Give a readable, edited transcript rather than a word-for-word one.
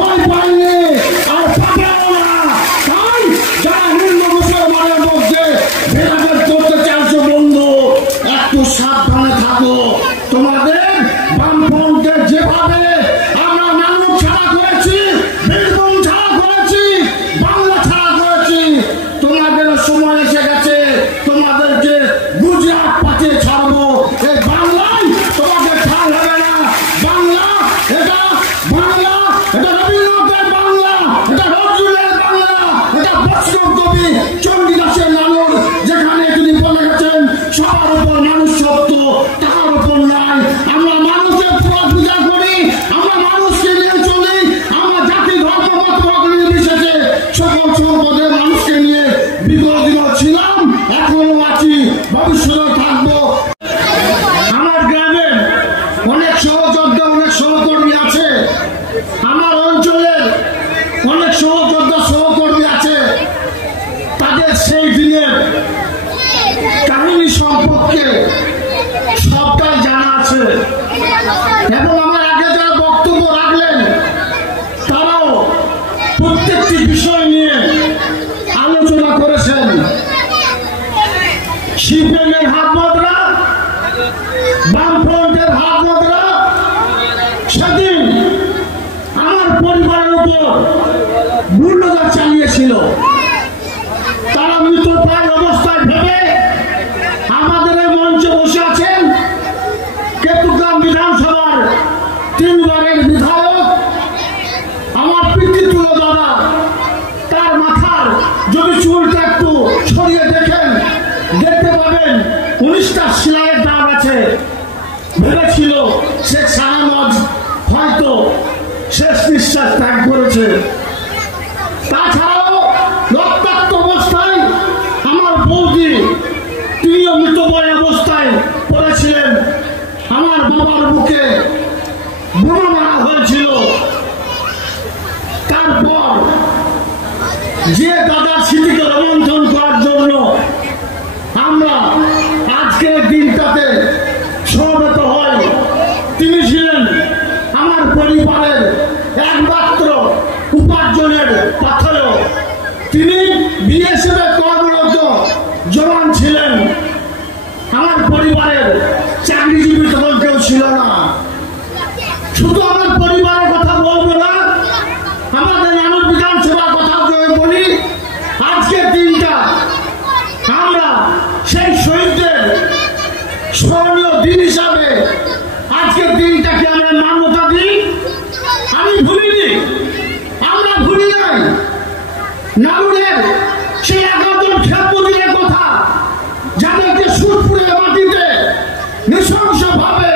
ভয় পাইনি আর পাবেও না। তাই যারা হিন্দু মুসলমানের মধ্যে ভেদাভেদ করতে চাইছো বন্ধু, একটু সাবধানে থাকো। তোমাদের বামপন্থে যেভাবে আমরা নানুক ছাড়া করেছি, বীরভূম ছাড়া করেছি, বাংলা ছাড়া করেছি, তোমাদের সময় এসে গেছে তোমাদেরকে গুজরাট পাঠিয়ে ছাড়বো। এই বাংলায় তোমাকে ছাড় হবে না। বাংলা এটা রবীন্দ্রনাথের বাংলা, এটা নজরুলের বাংলা, এটা বৈষ্ণব কবি চণ্ডীদাসের লালন যেখানে তিনি বলে গেছেন সবার উপর মানুষ সত্য, তার উপর নাই। আমরা মানুষের পূজা করি, আমরা মানুষকে নিয়ে চলি, আমরা জাতি ধর্ম মত নির্বিশেষে সকল সম্পদের মানুষকে নিয়ে বিগত দিনও ছিলাম, এখনো আছি, ভবিষ্যতে থাকবো। আমার গ্রামে অনেক সহযোদ্ধা, অনেক সহকর্মী আছে, আমার অঞ্চলের অনেক সহযোদ্ধা সহকর্মী আছে। তাদের সেই দিনের কাহিনী সম্পর্কে সবটাই জানা আছে এবং আমার আগে যারা বক্তব্য রাখলেন তারাও প্রত্যেকটি বিষয় নিয়ে আলোচনা করেছেন। সিপিএমের হাত বদরা, বামফ্রন্টের হাত বদরা সেদিন আমার পরিবারের উপর বুলডোজার চালিয়েছিল। তারা মৃতপ্রায় অবস্থায় ভেবে আমাদের এই মঞ্চে বসে আছেন কেতুগ্রাম বিধানসভার 3 বারের বিধায়ক আমার পিতৃতুল্য দাদা। তার মাথার যদি চুলটা একটু ছড়িয়ে দেখেন দেখতে পাবেন 19টা সেলাইয়ের দাগ আছে। ভেবেছিল শেখ শাহনাজ হয়তো শেষ নিঃশ্বাস ত্যাগ করেছে। তাছাড়াও রক্তাক্ত অবস্থায় আমার বৌদি, তিনিও মৃতপ্রায় অবস্থায় পড়েছিলেন। আমার বাবার বুকে বোমা মারা হয়েছিল। তারপর যে দাদার স্মৃতিকে রোমন্থন করার জন্য আমরা আজকের দিনটাতে সমবেত হই, তিনি ছিলেন আমার পরিবারের একমাত্র উপার্জনের পাথেয়। তিনি বিএসএফে কর্মরত জওয়ান ছিলেন। আমার পরিবারের চাকরিজীবী তখন কেউ ছিল না। শুধু আমার পরিবারের কথা বলবো না, আমাদের নানুর বিধানসভার কথা বলি। আজকের দিনটা আমরা সেই শহীদদের স্মরণীয় দিন হিসাবে আজকের দিনটাকে আমরা মান্যতা দিই। আমি ভুলিনি, আমরা ভুলি নাই নানুরের সেই 11 জন খেপুদিনের কথা, যাদেরকে সুরপুরের মাটিতে নৃশংসভাবে